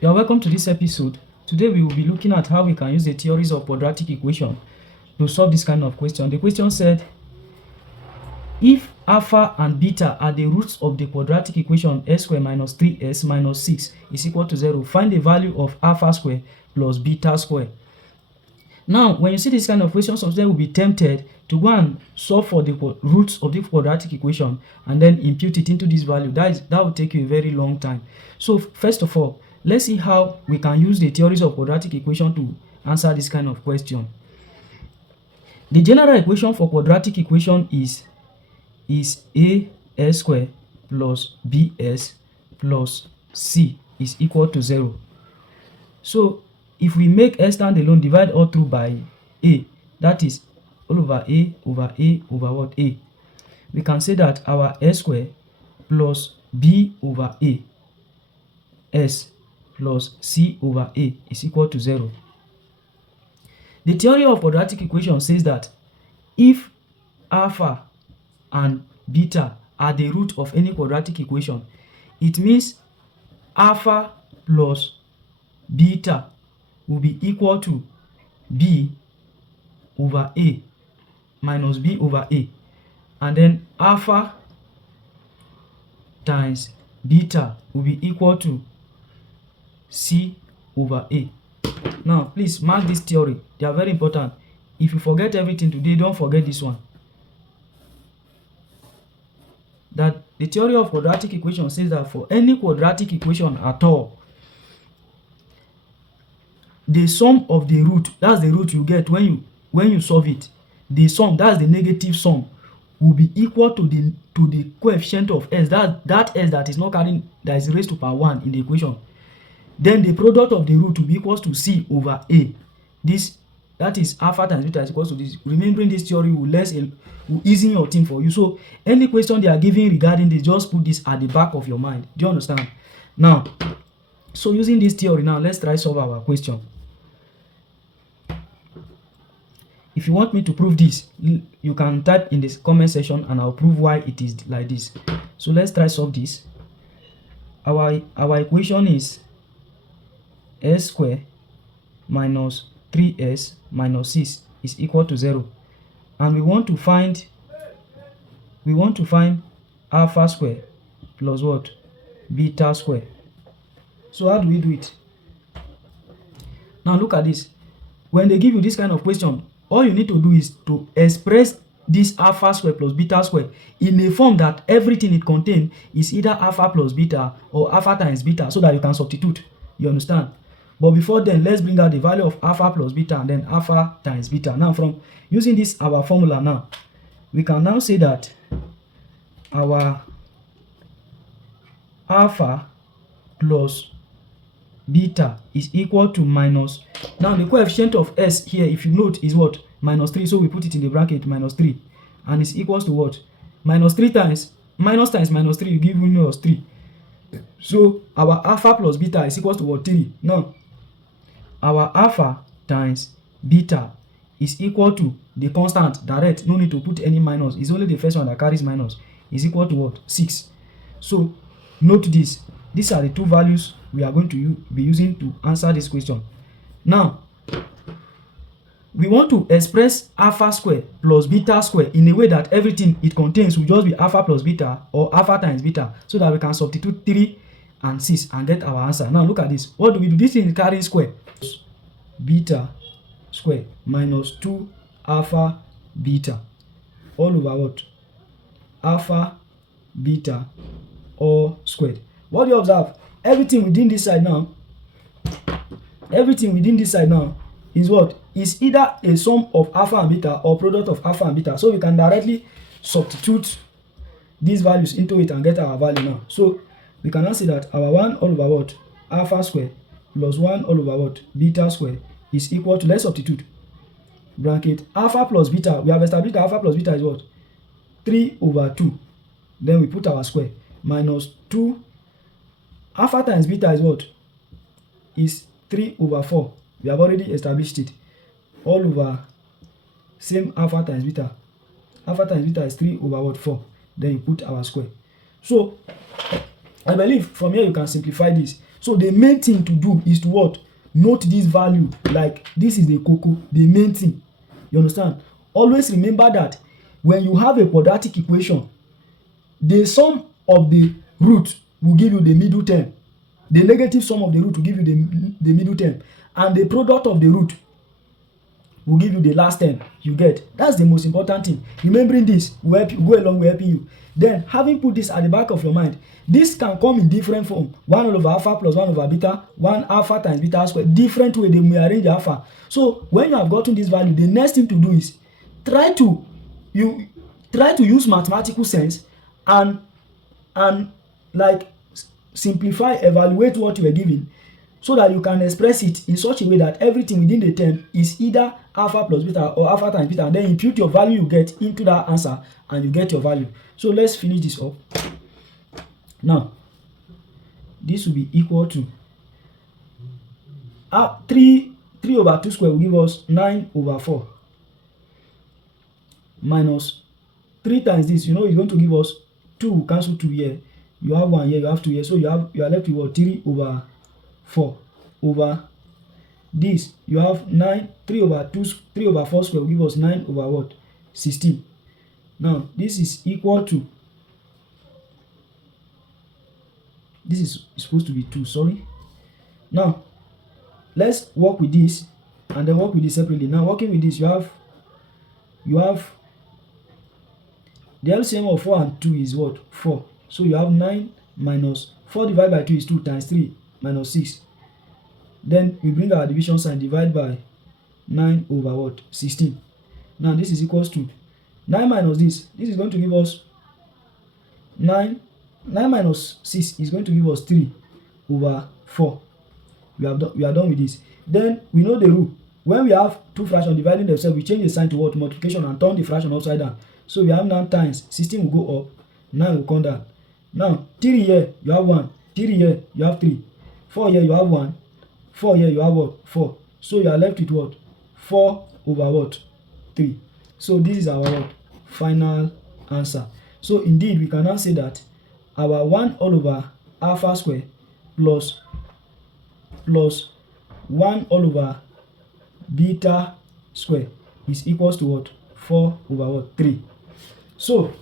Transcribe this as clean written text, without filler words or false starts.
You are welcome to this episode. Today we will be looking at how we can use the theories of quadratic equation to solve this kind of question. The question said, if alpha and beta are the roots of the quadratic equation s squared minus 3s minus 6 is equal to 0, find the value of alpha squared plus beta squared. Now, when you see this kind of question, some students will be tempted to go and solve for the roots of the quadratic equation and then impute it into this value. That will take you a very long time. So first of all, let's see how we can use the theories of quadratic equation to answer this kind of question. The general equation for quadratic equation is as squared plus bs plus c is equal to 0. So if we make s stand alone, divide all through by a, that is all over a over what? A. We can say that our s squared plus b over a s plus c over a is equal to 0. The theory of quadratic equation says that if alpha and beta are the root of any quadratic equation, it means alpha plus beta will be equal to b over a minus b over a, and then alpha times beta will be equal to c over a. Now please mark this theory, they are very important. If you forget everything today, don't forget this one. That the theory of quadratic equation says that for any quadratic equation at all, the sum of the root, that's the root you get when you solve it, the sum, that's the negative sum, will be equal to the coefficient of s, that s that is not carrying, that is raised to power 1 in the equation. Then the product of the root will be equals to c over a. That is alpha times beta is equals to this. Remembering this theory will ease your thing for you. So any question they are giving regarding this, just put this at the back of your mind. Do you understand? Now, so using this theory now, let's try solve our question. If you want me to prove this, you can type in this comment section and I'll prove why it is like this. So let's try solve this. Our equation is s squared minus 3s minus 6 is equal to 0, and we want to find alpha squared plus what? Beta squared. So how do we do it? Now look at this. When they give you this kind of question, all you need to do is to express this alpha squared plus beta squared in a form that everything it contains is either alpha plus beta or alpha times beta, so that you can substitute. You understand? But before then, let's bring out the value of alpha plus beta and then alpha times beta. Now from using this our formula now, we can now say that our alpha plus beta is equal to minus, now the coefficient of s here, if you note, is what? Minus 3. So we put it in the bracket, minus 3, and it's equals to what? Minus 3 times minus minus 3 will give us 3. So our alpha plus beta is equals to what? 3. Now our alpha times beta is equal to the constant direct, no need to put any minus, it's only the first one that carries minus, is equal to what? 6. So note this, these are the two values we are going to be using to answer this question. Now we want to express alpha squared plus beta squared in a way that everything it contains will just be alpha plus beta or alpha times beta, so that we can substitute 3 and 6 and get our answer. Now look at this. What do we do? This thing is carrying square. Beta square minus 2 alpha beta all over what? Alpha beta all squared. What do you observe? Everything within this side now is what? Is either a sum of alpha and beta or product of alpha and beta. So we can directly substitute these values into it and get our value now. So we can now see that our 1 all over what? Alpha square plus 1 all over what? Beta square is equal to, let's substitute, bracket, alpha plus beta. We have established that alpha plus beta is what? 3 over 2. Then we put our square minus 2. Alpha times beta is what? Is 3 over 4. We have already established it. All over same alpha times beta. Alpha times beta is 3 over what? 4. Then you put our square. So I believe from here you can simplify this. So the main thing to do is to what? Note this value, like this is the cocoa, the main thing. You understand? Always remember that when you have a quadratic equation, the sum of the root will give you the middle term. The negative sum of the root will give you the middle term, and the product of the root will give you the last term. You get? That's the most important thing. Remembering this will help you, go along with helping you. Then, having put this at the back of your mind, this can come in different form. 1 over alpha plus 1 over beta, 1 alpha times beta square. Different way they may arrange alpha. So when you have gotten this value, the next thing to do is try to use mathematical sense and like simplify, evaluate what you are given, so that you can express it in such a way that everything within the term is either alpha plus beta or alpha times beta, and then impute your value you get into that answer and you get your value. So let's finish this up. Now this will be equal to 3 over 2 square will give us 9 over 4 minus 3 times this, you know, is going to give us 2, cancel 2 here, you have 1 here, you have 2 here, so you are left with what? 3 over 4 over this, you have 9, 3 over 4 square will give us 9 over what? 16. Now this is equal to, this is supposed to be 2, sorry. Now let's work with this and then work with this separately. Now working with this, you have the LCM of 4 and 2 is what? 4. So you have 9 minus 4 divided by 2 is 2 times 3 minus 6. Then we bring our division sign, divide by 9 over what? 16. Now this is equals to 9 minus this is going to give us 9 minus 6 is going to give us 3 over 4. We are done with this. Then we know the rule. When we have two fractions dividing themselves, we change the sign to what? Multiplication, and turn the fraction upside down. So we have 9 times 16 will go up, 9 will come down. Now 3 here you have 1, 3 here you have 3, 4 here you have 1, 4 here you have what? 4. So you are left with what? 4 over what? 3. So this is our what? Final answer. So indeed we can now say that our 1 all over alpha square plus 1 all over beta square is equals to what? 4 over what? 3. So